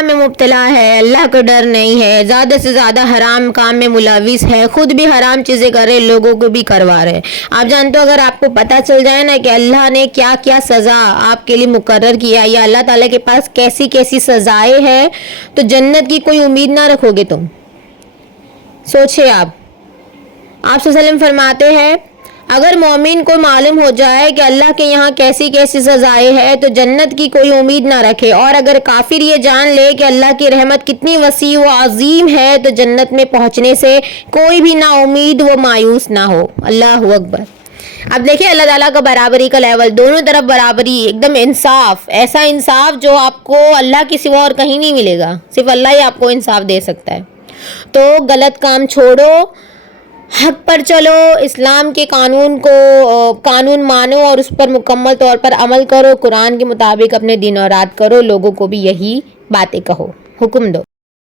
گناہ میں مبتلا ہے، اللہ کو ڈر نہیں ہے، زیادہ سے زیادہ حرام کام میں ملوث ہے، خود بھی حرام چیزیں کر رہے، لوگوں کو بھی کروا رہے. آپ جانتے ہو اگر آپ کو پتہ چل جائے نا کہ اللہ نے کیا کیا سزا آپ کے لیے مقرر کیا یا اللہ تعالیٰ کے پاس کیسی کیسی سزائیں ہیں، تو جنت کی کوئی امید نہ رکھو گے تم. سوچے آپ صلی اللہ علیہ وسلم فرماتے ہیں اگر مومن کو معلوم ہو جائے کہ اللہ کے یہاں کیسی کیسی سزائیں ہیں تو جنت کی کوئی امید نہ رکھے، اور اگر کافر یہ جان لے کہ اللہ کی رحمت کتنی وسیع و عظیم ہے تو جنت میں پہنچنے سے کوئی بھی نا امید و مایوس نہ ہو. اللہ اکبر. اب دیکھیں اللہ تعالیٰ کا برابری کا لیول، دونوں طرف برابری، ایک دم انصاف، ایسا انصاف جو آپ کو اللہ کی سوا اور کہیں نہیں ملے گا، صرف اللہ ہی آپ کو انصاف دے سکتا ہے. تو غلط کام چھوڑو، حق پر چلو، اسلام کے قانون مانو اور اس پر مکمل طور پر عمل کرو، قرآن کے مطابق اپنے دن اور رات کرو، لوگوں کو بھی یہی باتیں کہو، حکم دو.